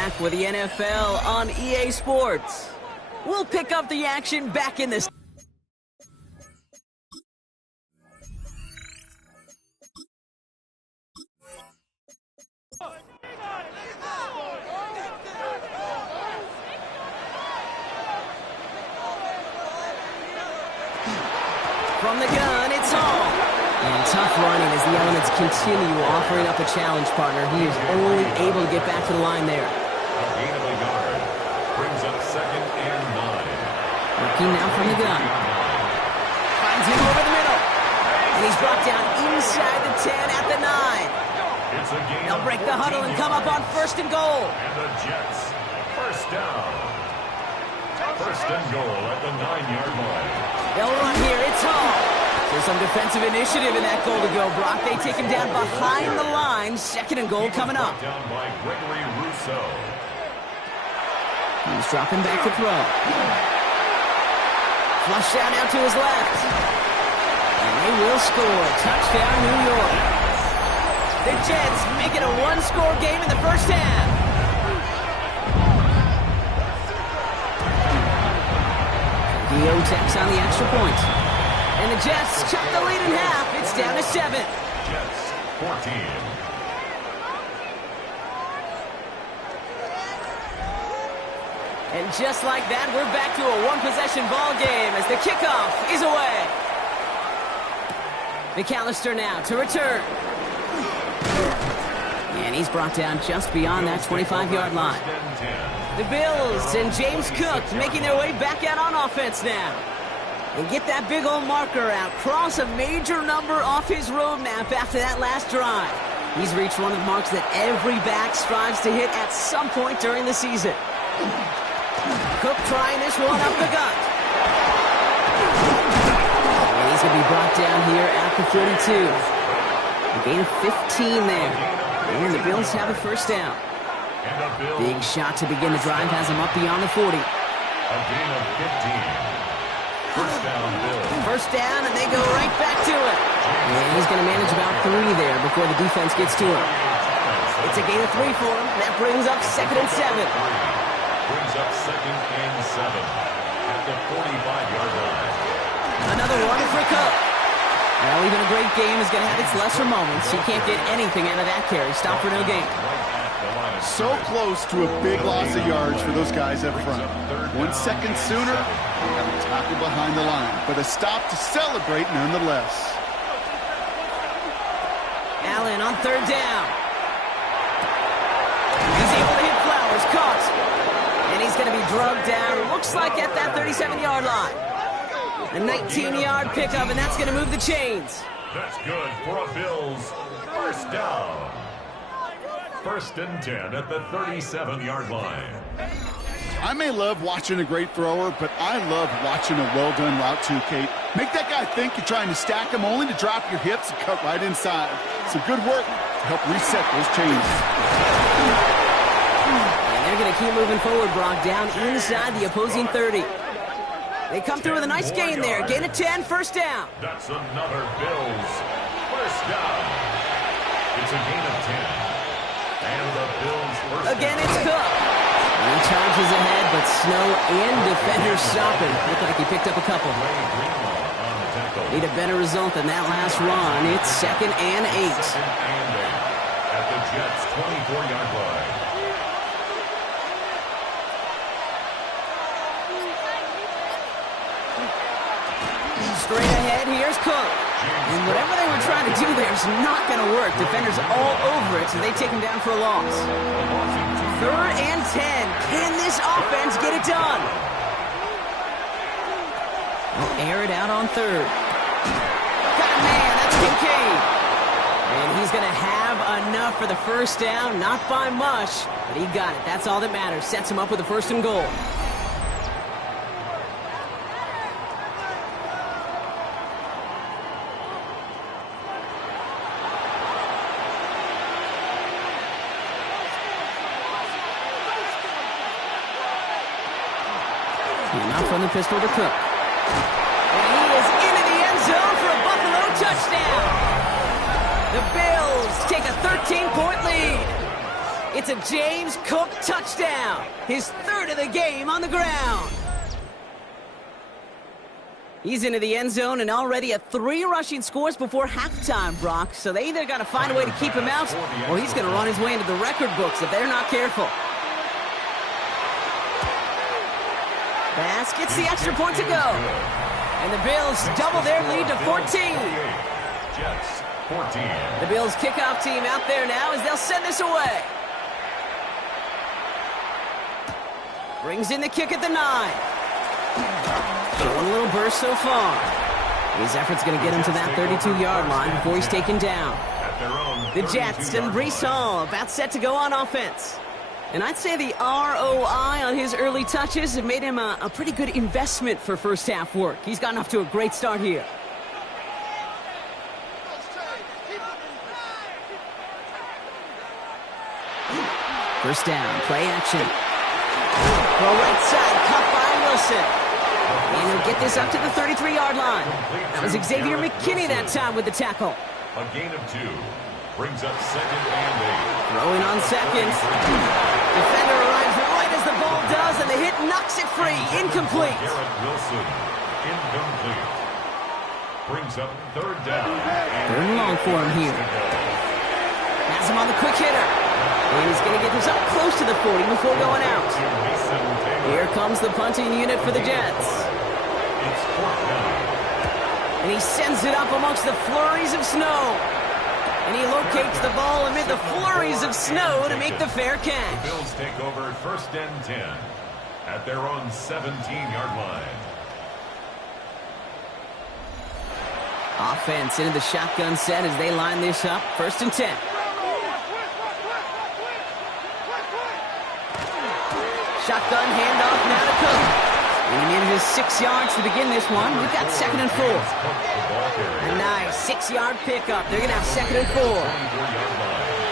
back with the NFL on EA Sports. We'll pick up the action back in this. From the gun, it's Hall. And tough running as the Elements continue offering up a challenge partner. He is only able to get back to the line there. A gain of a yard. Brings up 2nd and 9. Working now from the gun. Finds him over the middle. And he's brought down inside the 10 at the 9. It's a gain. They'll break the huddle and come up on 1st and goal. And the Jets, 1st down. 1st and goal at the 9-yard line. They'll run here. It's Hall. There's some defensive initiative in that goal to go, Brock. They take him down behind the line. 2nd and goal coming up. Down by Gregory Rousseau. He's dropping back to throw. Flush down out to his left. And they will score. Touchdown, New York. The Jets make it a one-score game in the first half. Gio takes on the extra point. And the Jets cut the lead in half. It's down to 7. Jets, 14. And just like that, we're back to a one-possession ball game as the kickoff is away. McAllister now to return. And he's brought down just beyond that 25-yard line. The Bills and James Cook making their way back out on offense now. And get that big old marker out. Cross a major number off his roadmap after that last drive. He's reached one of the marks that every back strives to hit at some point during the season. Cook trying this one up the gut. And he's going to be brought down here at the 42. A gain of 15 there. And the Bills have a first down. Big shot to begin the drive has him up beyond the 40. A gain of 15. First down, Bills. First down, and they go right back to it. And he's going to manage about 3 there before the defense gets to him. It's a gain of 3 for him. That brings up 2nd and 7. Brings up 2nd and 7 at the 45-yard line. Another one for Cook. Well, even a great game is going to have its lesser moments. He can't get anything out of that carry. Stop for no gain. So close to a big loss of yards for those guys up front. 1 second sooner, and a tackle behind the line. But a stop to celebrate nonetheless. Allen on 3rd down. He's able to hit Flowers. Caught. And he's going to be drugged down. Looks like at that 37-yard line. A 19-yard pickup, and that's going to move the chains. That's good for a Bills first down. 1st and 10 at the 37-yard line. I may love watching a great thrower, but I love watching a well-done route too, Kate. Make that guy think you're trying to stack him only to drop your hips and cut right inside. Some good work to help reset those chains. And they're going to keep moving forward, Brock, down inside the opposing 30. They come through with a nice gain there. Gain of 10, first down. That's another Bills first down. It's a gain of 10. And the Bills first Again, down. it's Cook. He charges ahead, but Snow and defenders stop him. Looked like he picked up a couple. Need a better result than that last run. It's 2nd and 8. 2nd and 8 at the Jets' 24-yard line. Straight ahead, here's Cook. And whatever they were trying to do there is not going to work. Defenders all over it, so they take him down for a loss. 3rd and 10. Can this offense get it done? They'll air it out on 3rd. Got a man, that's Kincaid. And he's going to have enough for the first down. Not by much, but he got it. That's all that matters. Sets him up with a 1st and goal. Now from the pistol to Cook. And he is into the end zone for a Buffalo touchdown. The Bills take a 13-point lead. It's a James Cook touchdown. His third of the game on the ground. He's into the end zone and already at 3 rushing scores before halftime, Brock. So they either got to find a way to keep him out, or he's going to run his way into the record books if they're not careful. Bass gets the extra point to go. And the Bills double their lead to 14. Jets, 14. The Bills kickoff team out there now as they'll send this away. Brings in the kick at the 9. Showing a little burst so far. His effort's going to get him to that 32-yard line before he's taken down. The Jets and Breece Hall about set to go on offense. And I'd say the ROI on his early touches have made him a pretty good investment for first half work. He's gotten off to a great start here. First down, play action. Well, right side, cut by Wilson. And he'll get this up to the 33-yard line. That was Xavier McKinney that time with the tackle. A gain of 2. Brings up 2nd and 8. Throwing on second. Defender arrives right as the ball does, and the hit knocks it free. Incomplete. Garrett Wilson. Incomplete. Brings up 3rd down. Third and long for him here. Has him on the quick hitter. And he's going to get this up close to the 40 before going out. Here comes the punting unit for the Jets. It's 4th down. And he sends it up amongst the flurries of snow. And he locates the ball amid the flurries of snow to make the fair catch. The Bills take over 1st and 10 at their own 17-yard line. Offense into the shotgun set as they line this up. 1st and 10. Shotgun handoff now to Cook. And he needed his 6 yards to begin this one. We've got 2nd and 4. A nice 6-yard pickup. They're going to have 2nd and 4.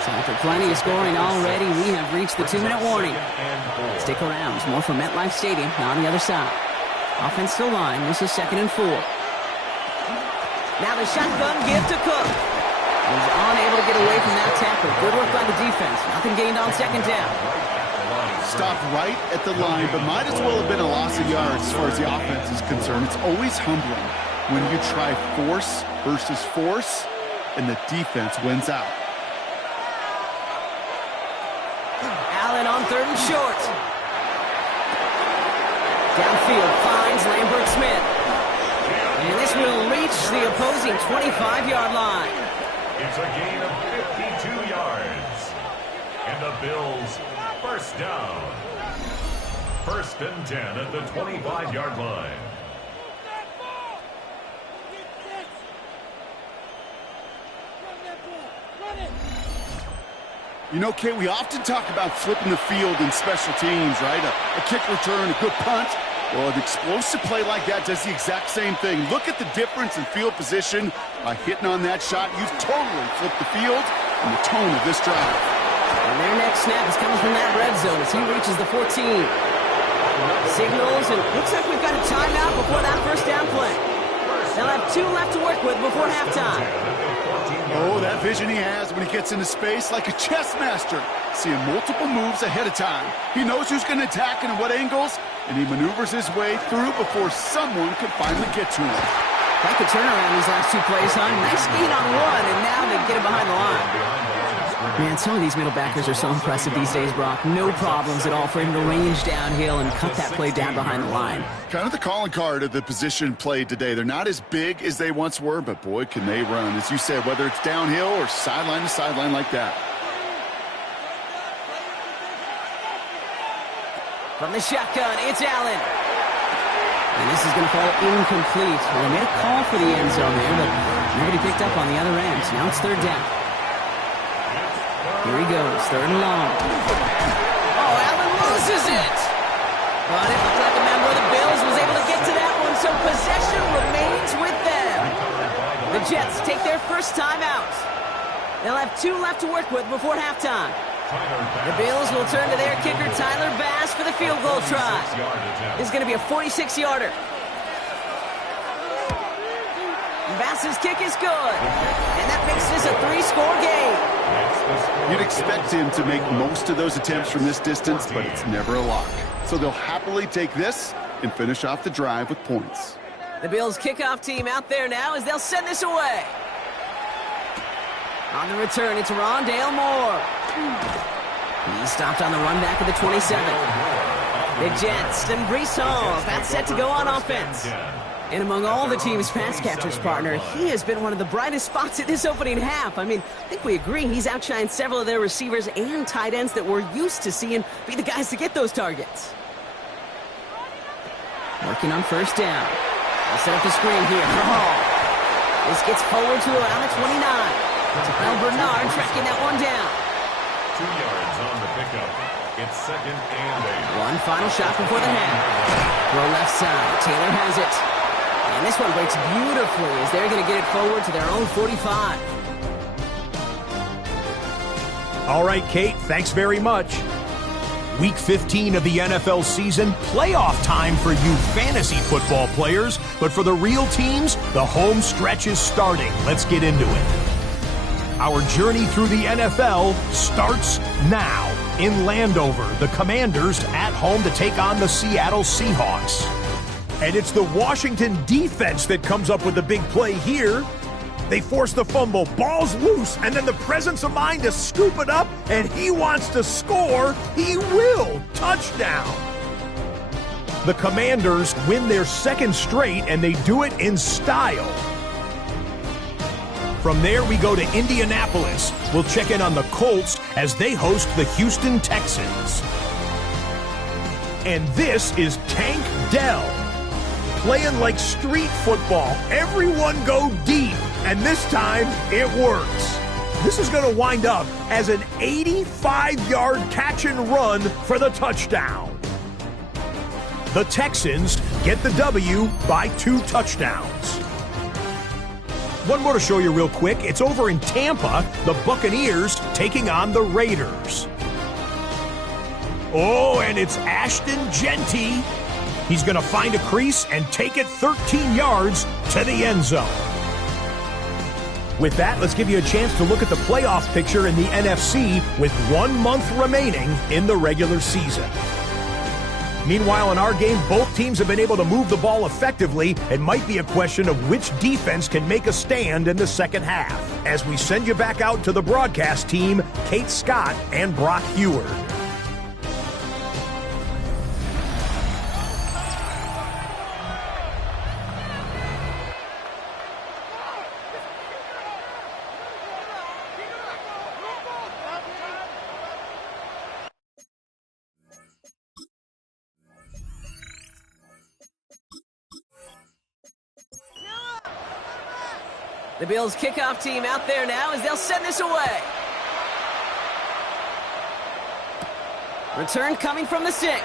So after plenty of scoring already, we have reached the 2-minute warning. Stick around. More from MetLife Stadium on the other side. Offensive line. This is 2nd and 4. Now the shotgun give to Cook. He's unable to get away from that tackle. Good work by the defense. Nothing gained on 2nd down. Stopped right at the line, but might as well have been a loss of yards as far as the offense is concerned. It's always humbling when you try force versus force, and the defense wins out. Allen on 3rd and short. Downfield finds Lambert Smith. And this will reach the opposing 25-yard line. It's a gain of 52 yards. And the Bills, 1st down. 1st and 10 at the 25-yard line. You know, Kate, we often talk about flipping the field in special teams, right? A kick return, a good punt. Well, an explosive play like that does the exact same thing. Look at the difference in field position. By hitting on that shot, you've totally flipped the field and the tone of this drive. And their next snap is coming from that red zone as he reaches the 14. Signals, and it looks like we've got a timeout before that 1st down play. They'll have 2 left to work with before halftime. Oh, that vision he has when he gets into space, like a chess master, seeing multiple moves ahead of time. He knows who's going to attack and at what angles, and he maneuvers his way through before someone can finally get to him. Quite the turnaround these last 2 plays, huh? Nice gain on 1, and now they get him behind the line. Man, some of these middle backers are so impressive these days, Brock. No problems at all for him to range downhill and cut that play down behind the line. Kind of the calling card of the position played today. They're not as big as they once were, but boy, can they run. As you said, whether it's downhill or sideline to sideline like that. From the shotgun, it's Allen. And this is going to fall incomplete. Well, they made a call for the end zone there, but nobody picked up on the other end. So now it's 3rd down. Here he goes, 3rd and long. Oh, Allen loses it! But it looked like a member of the Bills was able to get to that one, so possession remains with them. The Jets take their 1st timeout. They'll have 2 left to work with before halftime. The Bills will turn to their kicker, Tyler Bass, for the field goal try. This is going to be a 46-yarder. Bass's kick is good. And that makes this a 3-score game. You'd expect him to make most of those attempts from this distance, but it's never a lock. So they'll happily take this and finish off the drive with points. The Bills kickoff team out there now as they'll send this away. On the return, it's Rondale Moore. He stopped on the run back of the 27. The Jets and Breece Hall that's set to go on offense. And among all the team's pass catchers, partner, he has been one of the brightest spots in this opening half. I mean, I think we agree he's outshined several of their receivers and tight ends that we're used to seeing be the guys to get those targets. Working on first down. They'll set up the screen here for Hall. This gets forward to around the 29. Terrell Bernard tracking that one down. 2 yards on the pickup. It's 2nd and 8. One final shot before the half. Throw left side. Taylor has it. And this one breaks beautifully as they're going to get it forward to their own 45. All right, Kate, thanks very much. Week 15 of the NFL season, playoff time for you fantasy football players. But for the real teams, the home stretch is starting. Let's get into it. Our journey through the NFL starts now. In Landover, the Commanders at home to take on the Seattle Seahawks. And it's the Washington defense that comes up with the big play here. They force the fumble, ball's loose, and then the presence of mind to scoop it up, and he wants to score. He will. Touchdown. The Commanders win their 2nd straight, and they do it in style. From there, we go to Indianapolis. We'll check in on the Colts as they host the Houston Texans. And this is Tank Dell, playing like street football. Everyone go deep, and this time it works. This is going to wind up as an 85-yard catch and run for the touchdown. The Texans get the W by 2 touchdowns. One more to show you real quick. It's over in Tampa, the Buccaneers taking on the Raiders. Oh, and it's Ashton Genty. He's going to find a crease and take it 13 yards to the end zone. With that, let's give you a chance to look at the playoff picture in the NFC with 1 month remaining in the regular season. Meanwhile, in our game, both teams have been able to move the ball effectively. It might be a question of which defense can make a stand in the second half. As we send you back out to the broadcast team, Kate Scott and Brock Heward. The Bills kickoff team out there now as they'll send this away. Return coming from the 6. All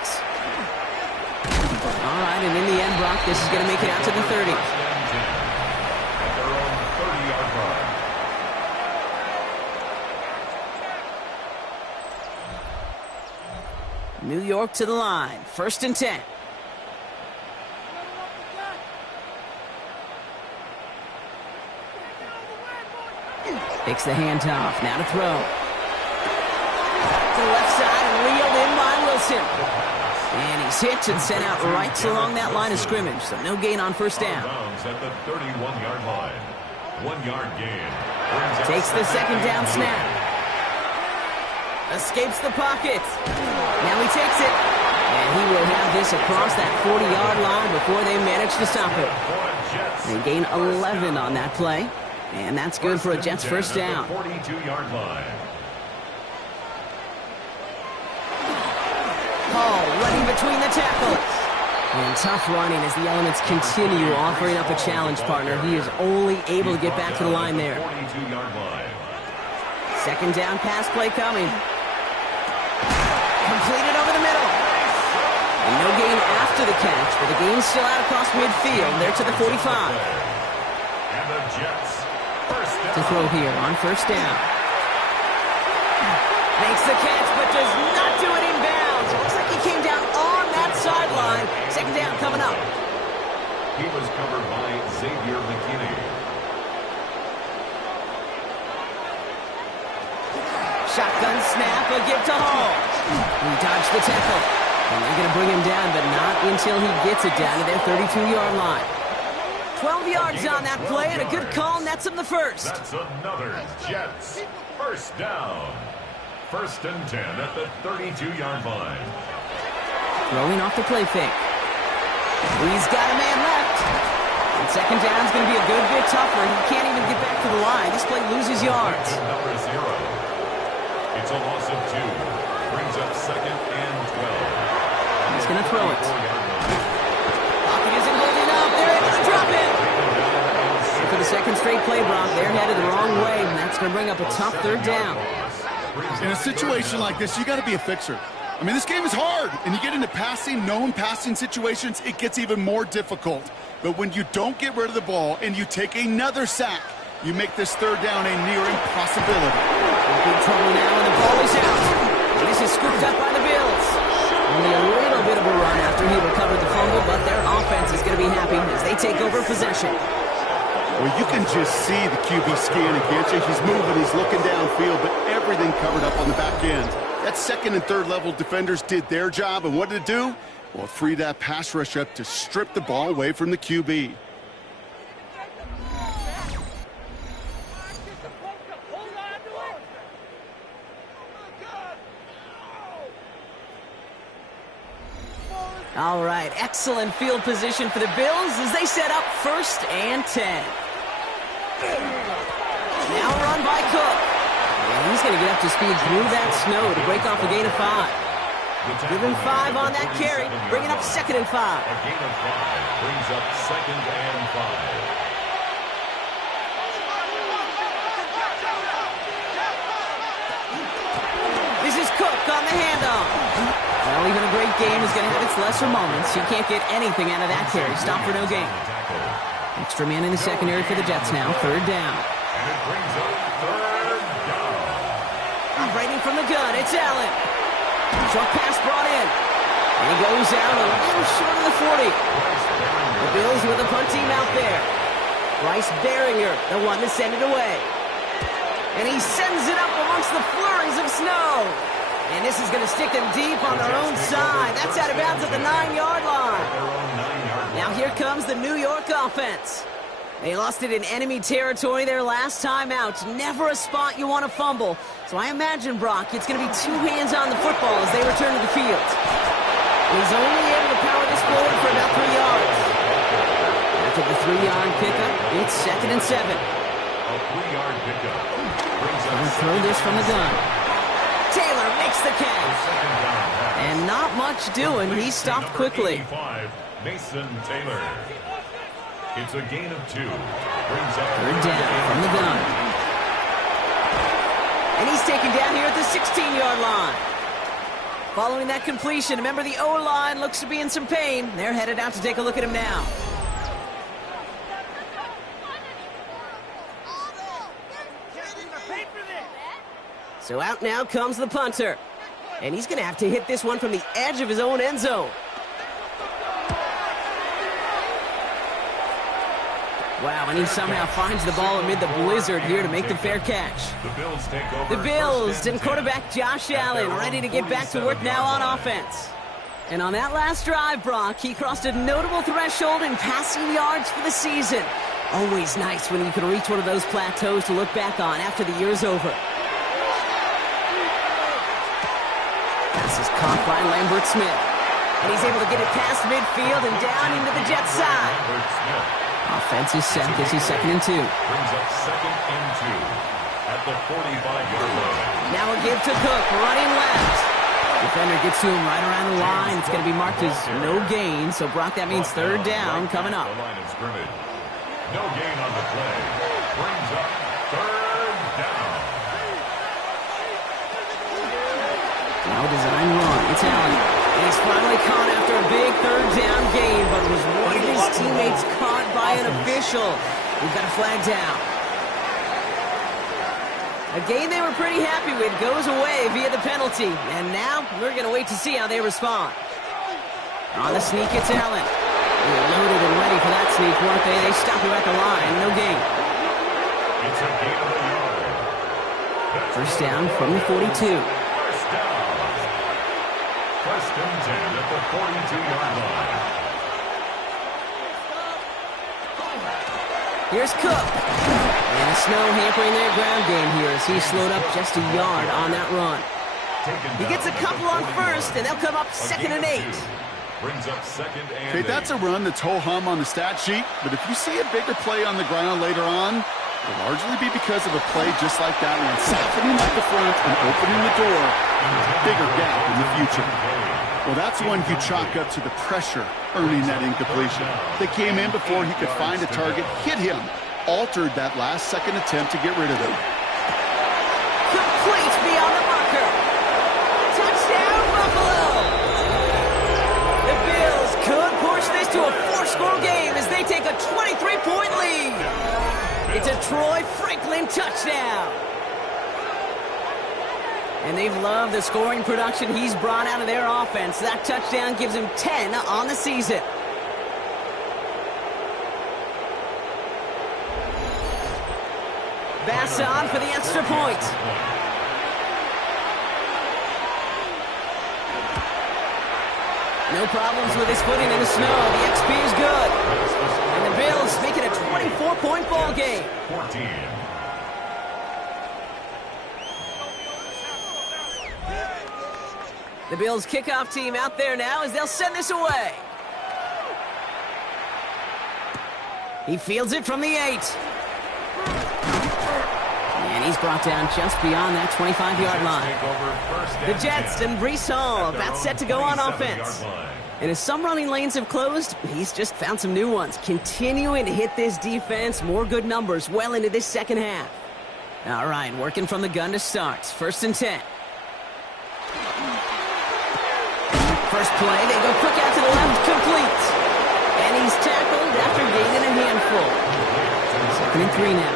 right, and in the end, Brock, this is going to make it out to the 30. At their own 30-yard line. New York to the line. 1st and 10. Takes the handoff. Now to throw. To the left side and reeled in by Wilson. And he's hit and sent out right along that line of scrimmage. So no gain on first down. At the 31-yard line. 1 yard gain. Takes the second down snap. Escapes the pocket. Now he takes it. And he will have this across that 40-yard line before they manage to stop it. They gain 11 on that play. And that's good for a Jets first down. 42-yard line. Hall running between the tackles. And tough running as the elements continue offering up a challenge, partner. He is only able to get back to the line there. 42-yard line. Second down pass play coming. Completed over the middle. And no gain after the catch, but the gain's still out across midfield. They're to the 45. And the Jets first down. To throw here on first down. Makes the catch, but does not do it in bounds. It looks like he came down on that sideline. Second down coming up. He was covered by Xavier McKinney. Shotgun snap, a give to Hall. He dodged the tackle. And they're going to bring him down, but not until he gets it down to their 32-yard line. 12 yards on that play, and a good call nets him the first. That's another Jets first down. 1st and 10 at the 32-yard line. Throwing off the play fake. He's got a man left. And 2nd down's going to be a good bit tougher. He can't even get back to the line. This play loses yards. Number 0. It's a loss of 2. Brings up 2nd and 12. He's going to throw it. Lockett isn't holding up. They're able to drop it. And for the 2nd straight play, Brock, they're headed the wrong way, and that's going to bring up a tough 3rd down. In a situation like this, you got to be a fixer. I mean, this game is hard, and you get into known passing situations, it gets even more difficult. But when you don't get rid of the ball and you take another sack, you make this 3rd down a near impossibility. In big trouble now, and the ball is out. And this is scooped up by the Bills. Only a little bit of a run after he recovered the fumble, but their offense is going to be happy as they take over possession. Well, you can just see the QB scan against you. He's moving, he's looking downfield, but everything covered up on the back end. That 2nd and 3rd level defenders did their job, and what did it do? Well, it freed that pass rush up to strip the ball away from the QB. All right, excellent field position for the Bills as they set up 1st and 10. Now run by Cook. And he's going to get up to speed through that snow to break off a gain of 5. Give him 5 on that carry, bringing up 2nd and 5. A gain of 5 brings up 2nd and 5. This is Cook on the handoff. Well, even a great game is going to have its lesser moments. You can't get anything out of that carry. Stop for no gain. Extra man in the secondary for the Jets now. 3rd down. And it brings up 3rd down. Operating from the gun, it's Allen. Short pass brought in. And he goes out a little short of the 40. The Bills with a punt team out there. Bryce Baringer, the one to send it away. And he sends it up amongst the flurries of snow. And this is going to stick them deep on their own side. That's out of bounds at the 9-yard line. Now here comes the New York offense. They lost it in enemy territory their last time out. Never a spot you want to fumble. So I imagine, Brock, it's going to be 2 hands on the football as they return to the field. He's only able to power this forward for about 3 yards. After the 3-yard pickup, it's 2nd and 7. A 3-yard pickup. He'll throw this from the gun. Taylor makes the catch. And not much doing. He stopped quickly. Mason Taylor. It's a gain of 2. Brings up 3rd down from the gun. And he's taken down here at the 16-yard line. Following that completion, remember the O-line looks to be in some pain. They're headed out to take a look at him now. So out now comes the punter. And he's going to have to hit this one from the edge of his own end zone. Wow, and he somehow finds the ball amid the blizzard here to make the fair catch. The Bills take over. The Bills and quarterback Josh Allen ready to get back to work now on offense. And on that last drive, Brock, he crossed a notable threshold in passing yards for the season. Always nice when you can reach one of those plateaus to look back on after the year's over. Pass is caught by Lambert Smith. And he's able to get it past midfield and down into the Jets side. Offense is set. This is 2nd and 2. Brings up 2nd and 2 at the 45-yard line. Now a give to Cook, running left. Defender gets to him right around the line. It's going to be marked as no gain. So, Brock, that means 3rd down coming up. The line of scrimmage. No gain on the play. Brings up 3rd down. Now a design run. It's Allen. And he's finally caught after a big 3rd down gain, but was one of his teammates caught by an official. We've got a flag down. A game they were pretty happy with goes away via the penalty. And now we're going to wait to see how they respond. On the sneak, it's Allen. They're loaded and ready for that sneak, weren't they? They stop him at the line. No gain. It's a gain of a yard. That's First down from the 42. First down. First and 10 at the 42-yard line. Here's Cook. And the snow hampering their ground game here as he slowed up just a yard on that run. He gets a couple on first, and they'll come up 2nd and 8. Brings up 2nd and Okay, that's a run that's ho-hum on the stat sheet, but if you see a bigger play on the ground later on, it'll largely be because of a play just like that one, softening up the front and opening the door for a bigger gap in the future. Well, that's one you chalk up to the pressure earning that incompletion. They came in before he could find a target, hit him, altered that last-second attempt to get rid of him. Complete beyond the marker. Touchdown, Buffalo! The Bills could push this to a 4-score game as they take a 23-point lead. It's a Troy Franklin touchdown. And they've loved the scoring production he's brought out of their offense. That touchdown gives him 10 on the season. Bass on for the extra point. No problems with his footing in the snow. The XP is good. And the Bills make it a 24-point ball game. 14. The Bills kickoff team out there now as they'll send this away. He fields it from the 8. And he's brought down just beyond that 25-yard line. The Jets and Breece Hall about set to go on offense. And as some running lanes have closed, he's just found some new ones. Continuing to hit this defense, more good numbers well into this second half. All right, working from the gun to start. 1st and 10. First play, they go quick out to the left, complete. And he's tackled after gaining a handful. 2nd and 3 now.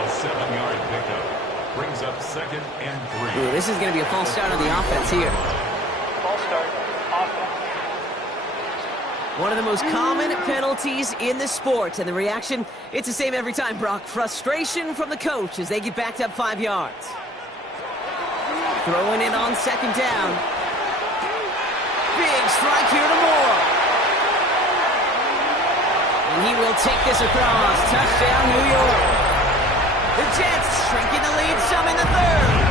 A 7-yard pickup brings up 2nd and 3. Ooh, this is going to be a false start on the offense here. False start, offense. One of the most common penalties in the sport, and the reaction, it's the same every time, Brock. Frustration from the coach as they get backed up 5 yards. Throwing it on 2nd down. Big strike here to Moore. And he will take this across. Touchdown, New York. The Jets shrinking the lead some in the 3rd.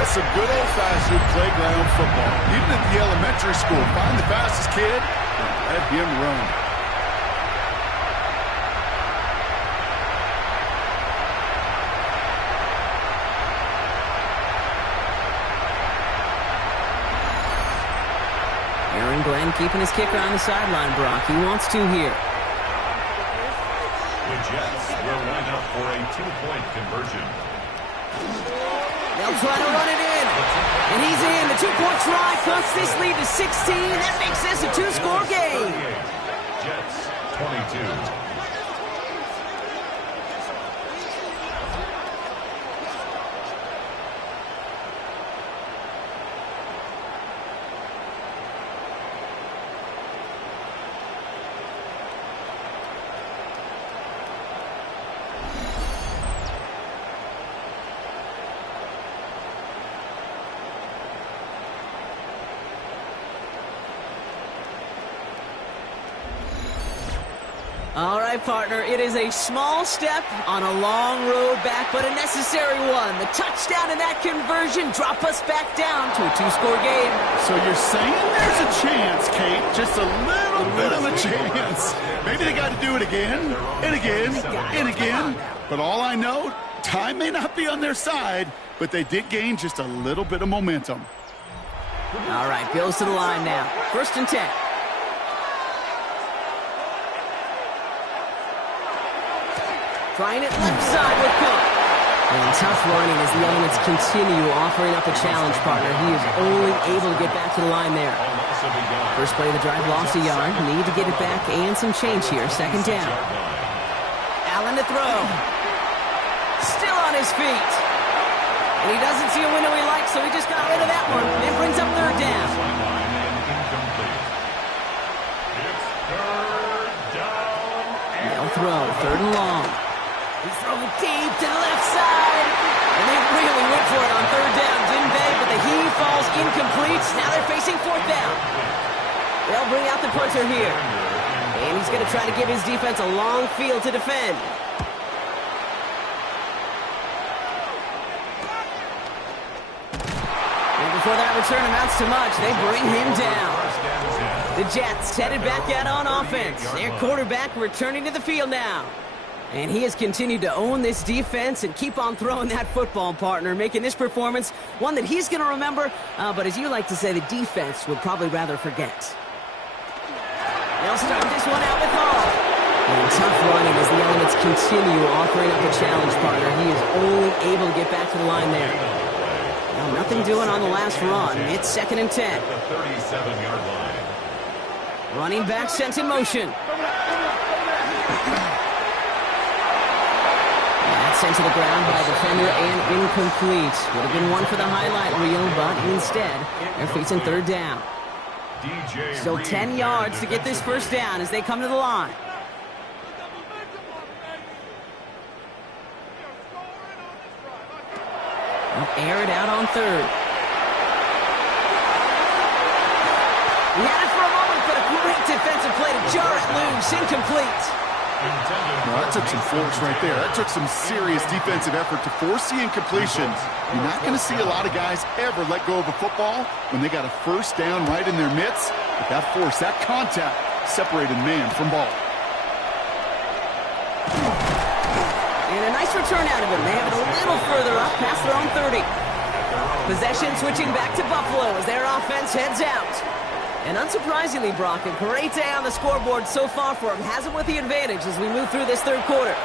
That's some good old-fashioned playground football. Even at the elementary school, find the fastest kid and let him run. Aaron Glenn keeping his kicker on the sideline, Brock. He wants to here. The Jets will line up for a 2-point conversion. They'll try to run it in. And he's in. The 2-point try cuts this lead to 16. That makes this a 2-score game. Jets 22. All right, partner, it is a small step on a long road back, but a necessary one. The touchdown and that conversion drop us back down to a 2-score game. So you're saying there's a chance, Kate, just a little bit of a chance. Maybe they got to do it again, and again, and again. But all I know, time may not be on their side, but they did gain just a little bit of momentum. All right, Bills to the line now. 1st and 10. Trying it left side with Cook. And tough running as the elements continue offering up a challenge, partner. He is only able to get back to the line there. First play of the drive, lost a yard. Need to get it back and some change here. 2nd down. Allen to throw. Still on his feet. And he doesn't see a window he likes, so he just got rid of that one. And brings up 3rd down. They'll throw. 3rd and long. He's throwing deep to the left side. And they really went for it on third down, didn't they? But the heave falls incomplete. Now they're facing fourth down. They'll bring out the punter here. And he's going to try to give his defense a long field to defend. And before that return amounts to much, they bring him down. The Jets headed back out on offense. Their quarterback returning to the field now. And he has continued to own this defense and keep on throwing that football, partner, making this performance one that he's going to remember, but as you like to say, the defense would probably rather forget. They'll start this one out with Hall. And tough running as the elements continue offering up a challenge, partner. He is only able to get back to the line there. Now, nothing doing on the last run. It's 2nd and 10. The 37-yard line. Running back sent in motion. Sent to the ground by a defender and incomplete. Would have been one for the highlight reel, but instead, they're facing third down. Still 10 yards to get this first down as they come to the line. They'll air it out on third. He had it for a moment, but a great defensive play to jar it loose. Incomplete. Well, that took some force right there. That took some serious defensive effort to force the incompletion. You're not going to see a lot of guys ever let go of a football when they got a first down right in their midst. But that force, that contact, separated man from ball. And a nice return out of him. They have it a little further up past their own 30. Possession switching back to Buffalo as their offense heads out. And unsurprisingly, Brock, a great day on the scoreboard so far for him. Has him with the advantage as we move through this third quarter.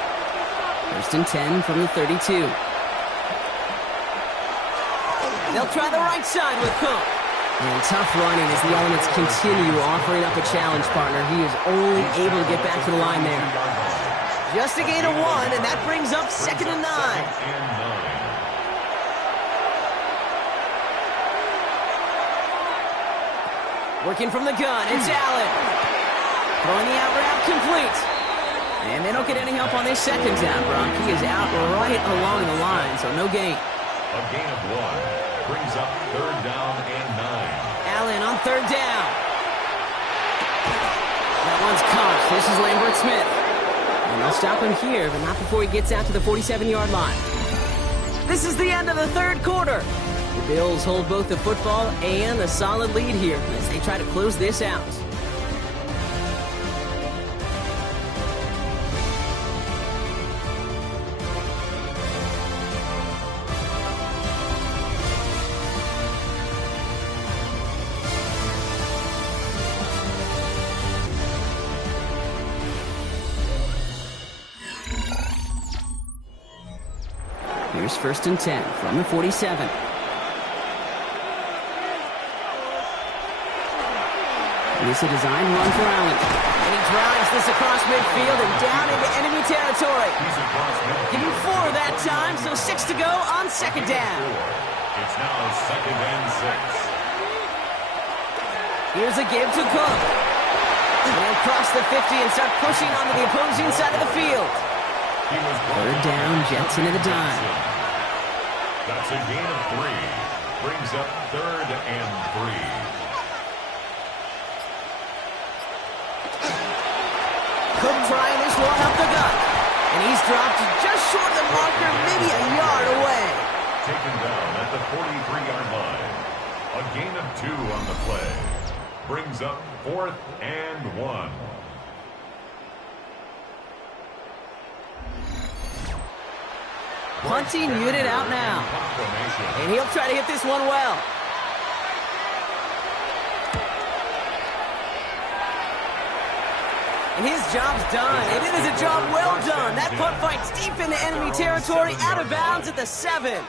1st and 10 from the 32. They'll try the right side with Cook. And tough running as the elements continue offering up a challenge, partner. He is only able to get back to the line there. Just a gain of 1, and that brings up 2nd and 9. Working from the gun, it's Allen. Throwing the out route complete. And they don't get any help on this second down, Brock. He is out right along the line, so no gain. A gain of 1 brings up third down and 9. Allen on third down. That one's caught. This is Lambert Smith. And they'll stop him here, but not before he gets out to the 47-yard line. This is the end of the third quarter. The Bills hold both the football and a solid lead here as they try to close this out. Here's 1st and 10 from the 47. It's a design run for Allen. And he drives this across midfield and down into enemy territory. Give him 4 that time, so 6 to go on 2nd down. It's now 2nd and 6. Here's a give to Cook. And they'll cross the 50 and start pushing onto the opposing side of the field. Third down, Jets into the dime. That's a gain of 3. Brings up 3rd and 3. Cook trying this one up the gut. And he's dropped just short of the marker, maybe a yard away. Taken down at the 43-yard line. A gain of 2 on the play. Brings up 4th and 1. Punting unit out now. And he'll try to hit this one well. And his job's done. And it is a job well done. That punt fights deep into enemy territory, out of bounds at the 7.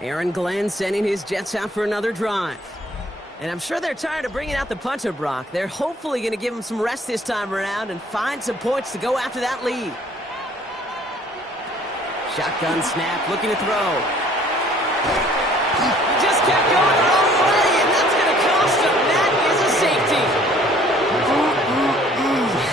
Aaron Glenn sending his Jets out for another drive. And I'm sure they're tired of bringing out the punter, Brock. They're hopefully going to give him some rest this time around and find some points to go after that lead. Shotgun snap, looking to throw. Just kept going the wrong way, and that's going to cost him. That is a safety.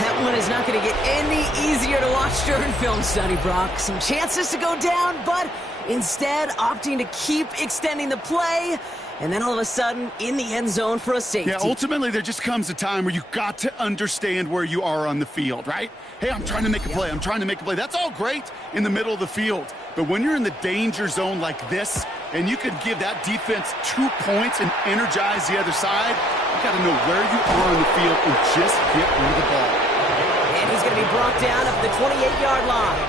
That one is not not going to get any easier to watch during film study, Brock. Some chances to go down, but instead opting to keep extending the play. And then all of a sudden, in the end zone for a safety. Yeah, ultimately, there just comes a time where you've got to understand where you are on the field, right? Hey, I'm trying to make a play. I'm trying to make a play. That's all great in the middle of the field. But when you're in the danger zone like this, and you could give that defense 2 points and energize the other side, you got to know where you are on the field and just get rid of the ball. And he's going to be brought down at the 28-yard line.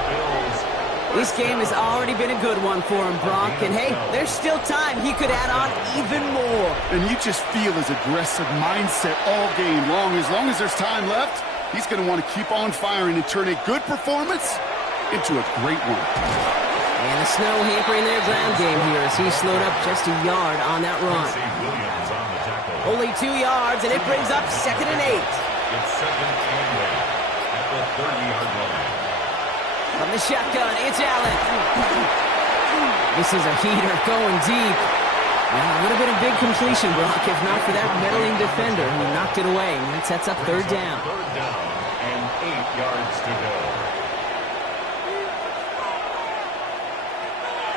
This game has already been a good one for him, Brock. And, hey, there's still time. He could add on even more. And you just feel his aggressive mindset all game long. As long as there's time left, he's going to want to keep on firing and turn a good performance into a great one. And the snow hampering their ground game here as he slowed up just a yard on that run. Only 2 yards, and it brings up 2nd and 8. It's 2nd and 8 at the 30-yard line. From the shotgun, it's Allen. This is a heater going deep. Well, it would have been a big completion, Brock, if not for that meddling defender who knocked it away. And that sets up 3rd down. 3rd down and 8 yards to go.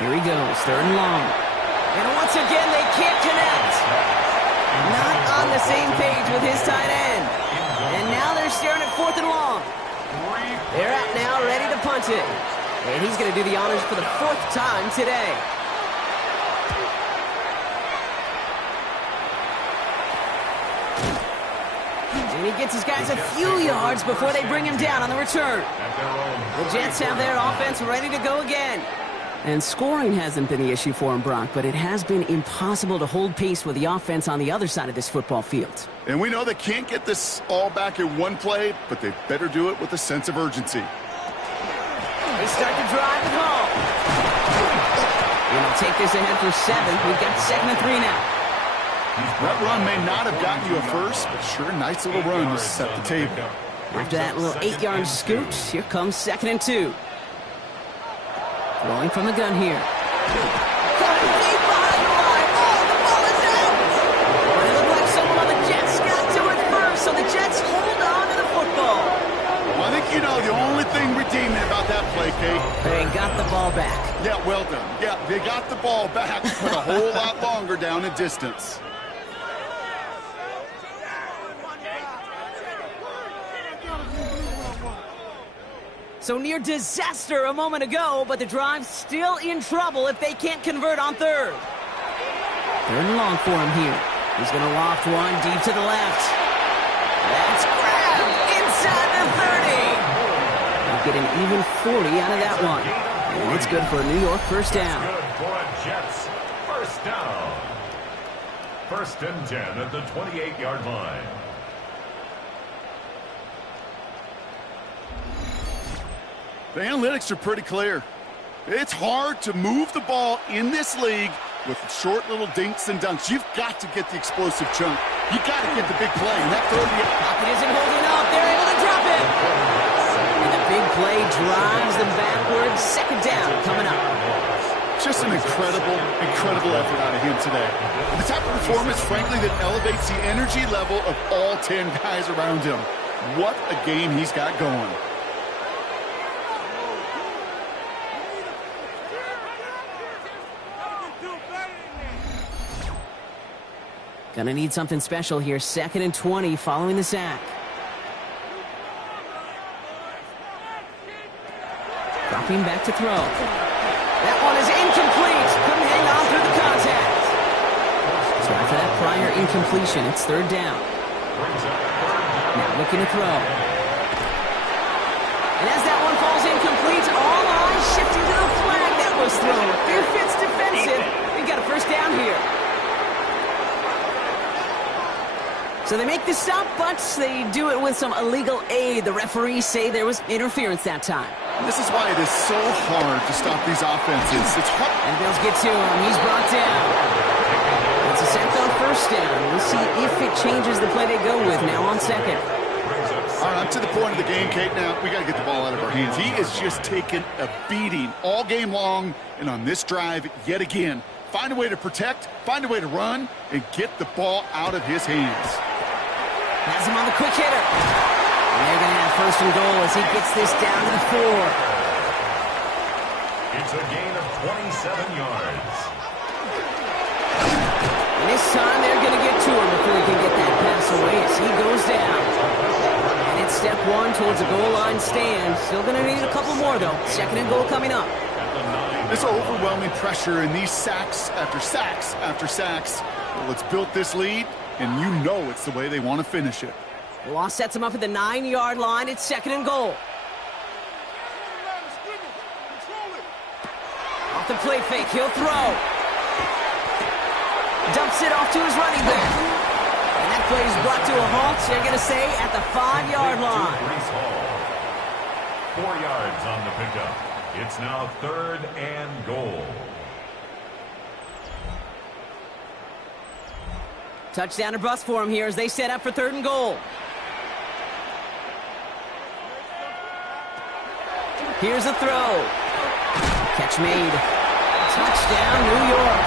Here he goes, 3rd and long. And once again, they can't connect. Not on the same page with his tight end. And now they're staring at 4th and long. They're out now, ready to punt it. And he's going to do the honors for the 4th time today. And he gets his guys a few yards before they bring him down on the return. The Jets have their offense ready to go again. And scoring hasn't been the issue for him, Brock, but it has been impossible to hold pace with the offense on the other side of this football field. And we know they can't get this all back in one play, but they better do it with a sense of urgency. They start to drive at home. And they'll take this ahead for 7. We've got 2nd and 3 now. That run may not have gotten you a first, but sure, nice little run to set the table. After that little 8-yard scoot, here comes 2nd and 2. Throwing from the gun here. Caught deep behind the line. Oh, the ball is out. But it looked like someone on the Jets got to it first, so the Jets hold on to the football. Well, I think you know the only thing redeeming about that play, Kate. They got the ball back. Yeah, well done. Yeah, they got the ball back, but a whole lot longer down in distance. So near disaster a moment ago, but the drive's still in trouble if they can't convert on 3rd. 3rd and long for him here. He's going to loft one deep to the left. That's grabbed inside the 30. They'll get an even 40 out of that one. And it's good for a New York 1st down. Good for a Jets 1st down. 1st and 10 at the 28-yard line. The analytics are pretty clear. It's hard to move the ball in this league with short little dinks and dunks. You've got to get the explosive chunk. You got to get the big play. And that throw to you. Pocket isn't holding up. They're able to drop it. And the big play drives them backwards. 2nd down coming up. Just an incredible, incredible effort out of him today. The type of performance, frankly, that elevates the energy level of all 10 guys around him. What a game he's got going. Gonna need something special here. 2nd and 20 following the sack. Dropping back to throw. That one is incomplete. Couldn't hang on through the contact. So after that prior incompletion, it's 3rd down. Now looking to throw. And as that one falls incomplete, all eyes shifting to the flag that was thrown. If it's defensive, we've got a 1st down here. So they make the stop, but they do it with some illegal aid. The referees say there was interference that time. This is why it is so hard to stop these offenses. It's hard. And Bills get to him. He's brought down. It's a sack on 1st down. We'll see if it changes the play they go with now on 2nd. All right, I'm to the point of the game, Kate. Now, we got to get the ball out of our hands. He is just taking a beating all game long, and on this drive, yet again. Find a way to protect, find a way to run, and get the ball out of his hands. Has him on the quick hitter. And they're going to have first and goal as he gets this down to the 4. It's a gain of 27 yards. And this time they're going to get to him before he can get that pass away as he goes down. And it's step one towards a goal line stand. Still going to need a couple more, though. Second and goal coming up. This overwhelming pressure and these sacks after sacks after sacks. Well, it's built this lead, and you know it's the way they want to finish it. The loss sets him up at the 9-yard line. It's second and goal. Off the play fake, he'll throw. Dumps it off to his running back. And that play is brought to a halt, so you're going to say at the 5-yard line. 4 yards on the pickup. It's now third and goal. Touchdown or bust for him here as they set up for third and goal. Here's a throw. Catch made. Touchdown, New York.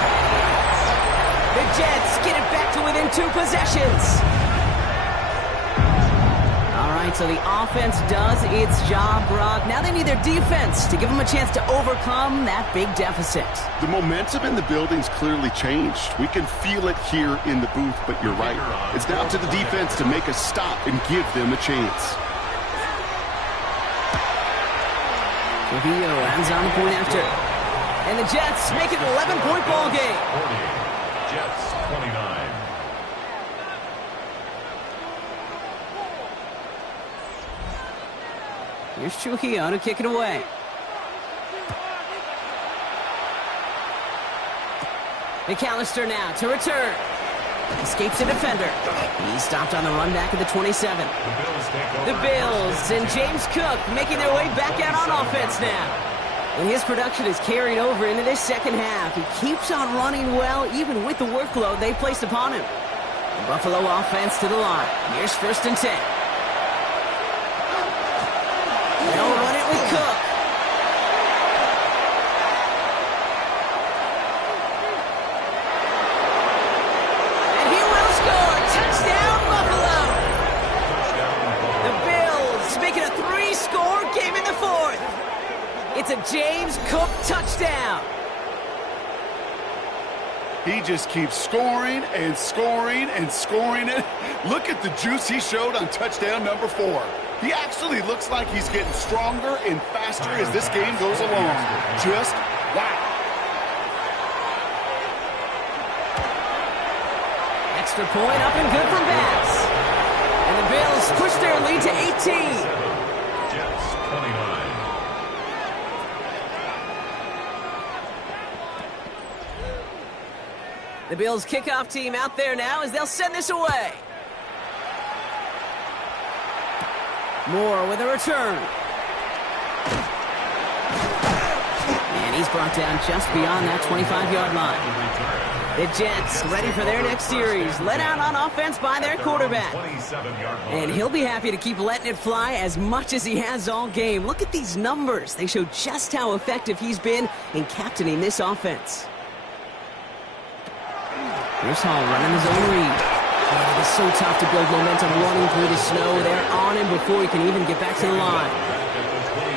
The Jets get it back to within 2 possessions. All right, so the offense does its job, Brock. Now they need their defense to give them a chance to overcome that big deficit. The momentum in the building's clearly changed. We can feel it here in the booth, but you're right. It's now to the defense to make a stop and give them a chance. Trujillo ends on the point after. And the Jets make it an 11-point ball game. 40, Jets 29. Here's Trujillo to kick it away. McAllister now to return. Escapes a defender. He's stopped on the run back at the 27. The Bills and James Cook making their way back out on offense now. And his production is carried over into this second half. He keeps on running well, even with the workload they placed upon him. The Buffalo offense to the line. Here's first and 10. They'll run it with Cook. And he will score. Touchdown, Buffalo. The Bills making a 3-score game in the 4th. It's a James Cook touchdown. He just keeps scoring and scoring and scoring it. Look at the juice he showed on touchdown number 4. He actually looks like he's getting stronger and faster as this game goes along. Just wow. Extra point up and good from Bass. And the Bills push their lead to 18. Jets 29. The Bills kickoff team out there now as they'll send this away. Moore with a return. And he's brought down just beyond that 25-yard line. The Jets ready for their next series. Let out on offense by their quarterback. And he'll be happy to keep letting it fly as much as he has all game. Look at these numbers. They show just how effective he's been in captaining this offense. Here's Hall running his own read. Oh, it's so tough to build momentum running through the snow. They're on him before he can even get back to the line.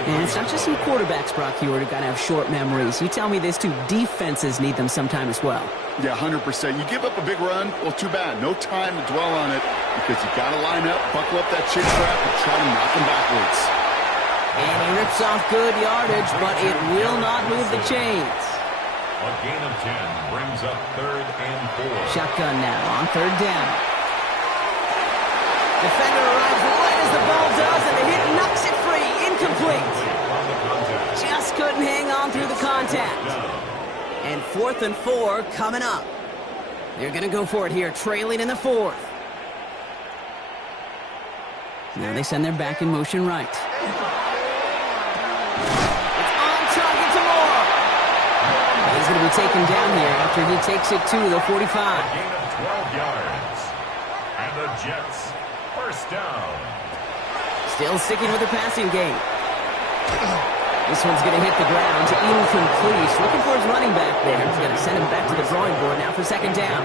And it's not just some quarterbacks, Brock Huard, who got to have short memories. You tell me this too, defenses need them sometime as well. Yeah, 100%. You give up a big run, well, too bad. No time to dwell on it because you got to line up, buckle up that chin strap, and try to knock him backwards. And he rips off good yardage, but it will not move the chains. A gain of 10 brings up third and 4. Shotgun now on third down. Defender arrives right as the ball does, and the hit knocks it free. Incomplete. Just couldn't hang on through the contact. And 4th and 4 coming up. They're going to go for it here, trailing in the 4th. Now they send their back in motion right. He's going to be taken down here after he takes it to the 45. A gain of 12 yards. And the Jets, first down. Still sticking with the passing game. This one's going to hit the ground. Incomplete. Looking for his running back there. He's going to send him back to the drawing board now for second down.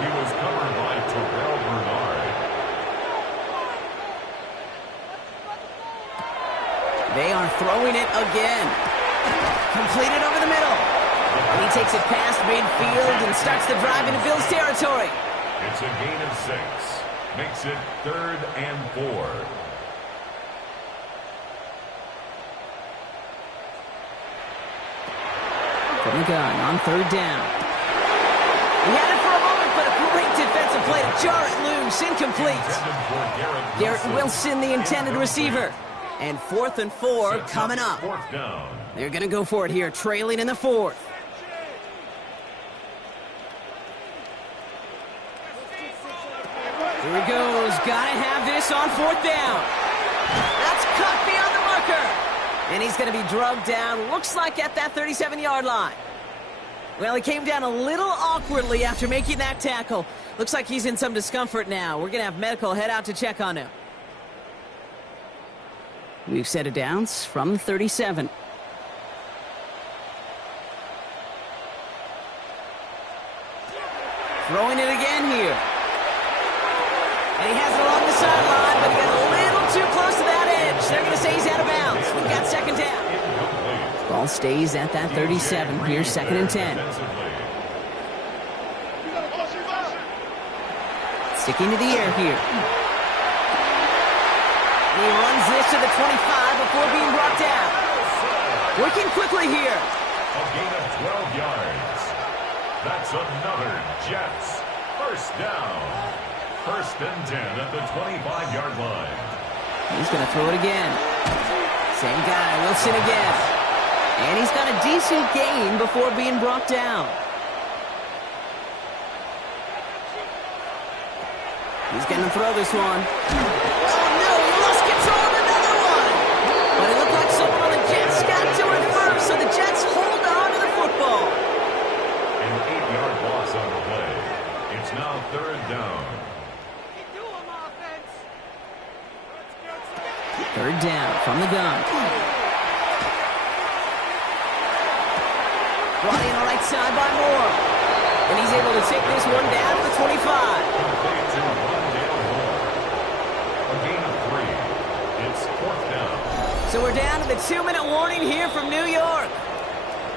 He was covered by Terrell Bernard. They are throwing it again. Completed over the middle. And he takes it past midfield and starts the drive into Bills territory. It's a gain of 6. Makes it 3rd and 4. From the gun on 3rd down. He had it for a moment, but a great defensive play to jar it loose. Incomplete. Garrett Wilson, the intended receiver. And 4th and 4 coming up. 4th down. They're going to go for it here, trailing in the 4th. Here he goes. Got to have this on 4th down. That's cut beyond the marker. And he's going to be drugged down, looks like at that 37-yard line. Well, he came down a little awkwardly after making that tackle. Looks like he's in some discomfort now. We're going to have medical head out to check on him. We've set it downs from the 37. Throwing it again here. And he has it along the sideline, but he got a little too close to that edge. They're going to say he's out of bounds. We've got 2nd down. Ball stays at that 37. Here's 2nd and 10. Sticking to the air here. He runs this to the 25 before being brought down. Working quickly here. A gain of 12 yards. That's another Jets 1st down. 1st and 10 at the 25-yard line. He's going to throw it again. Same guy, Wilson again. And he's got a decent gain before being brought down. He's going to throw this one. Oh, no, he lost control of another one. But it looked like someone on the Jets got to it first, so the Jets hold on to the football. An 8-yard loss on the play. It's now 3rd down. 3rd down from the gun. Brought in on the right side by Moore. And he's able to take this one down to the 25. Complete to Rondale Moore. A gain of 3. It's 4th down. So we're down to the 2-minute warning here from New York.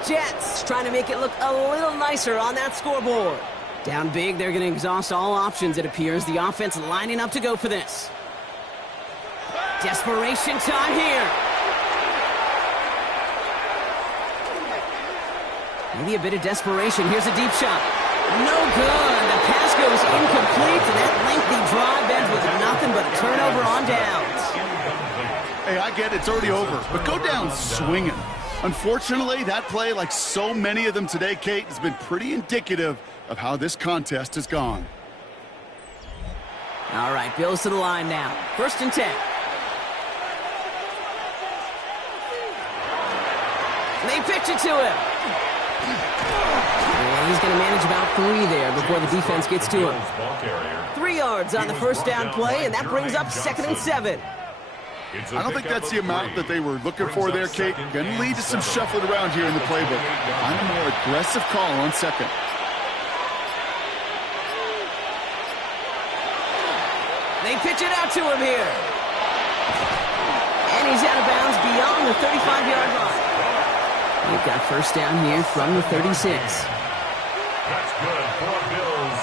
Jets trying to make it look a little nicer on that scoreboard. Down big, they're going to exhaust all options, it appears. The offense lining up to go for this. Desperation time here. Maybe a bit of desperation. Here's a deep shot. No good. The pass goes incomplete, and that lengthy drive ends with nothing but a turnover on downs. Hey, I get it. It's already over, but go down swinging. Unfortunately, that play, like so many of them today, Kate, has been pretty indicative of how this contest has gone. All right, Bills to the line now. 1st and 10. They pitch it to him. And he's going to manage about 3 there before the defense gets to him. 3 yards on the 1st down play, and that brings up 2nd and 7. I don't think that's the amount that they were looking for there, Kate. Going to lead to some shuffling around here in the playbook. I'm a more aggressive call on 2nd. They pitch it out to him here. And he's out of bounds beyond the 35-yard line. They've got 1st down here from the 36. That's good for Bills.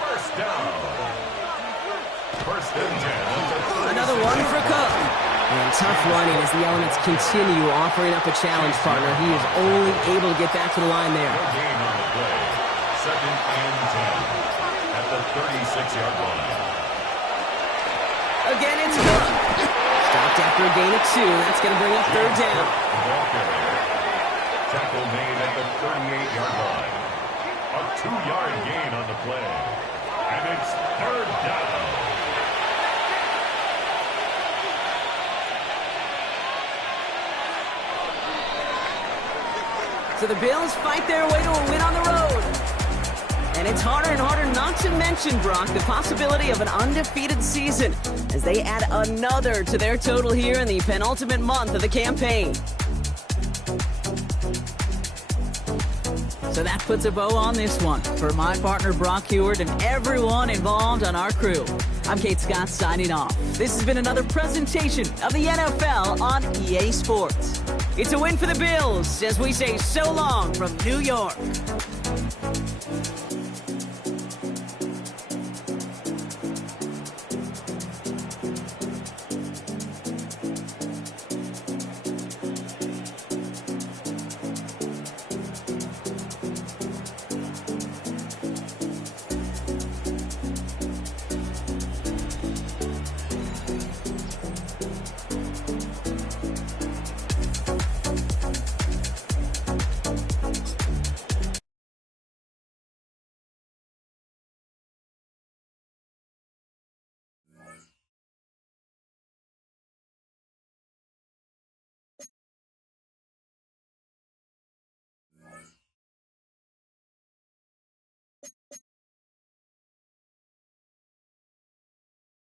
1st down. 1st and 10. Another one for Cook. And tough running as the Elements continue offering up a challenge partner. He is only able to get back to the line there. No gain on the play. 2nd and 10 at the 36-yard line. Again, it's Cook. Stopped after a gain of 2. That's going to bring up 3rd down. Ball carrier. Tackle made at the 38-yard line. A 2-yard gain on the play. And it's 3rd down. So the Bills fight their way to a win on the road. And it's harder and harder not to mention, Brock, the possibility of an undefeated season as they add another to their total here in the penultimate month of the campaign. So that puts a bow on this one. For my partner, Brock Huard, and everyone involved on our crew, I'm Kate Scott signing off. This has been another presentation of the NFL on EA Sports. It's a win for the Bills as we say so long from New York.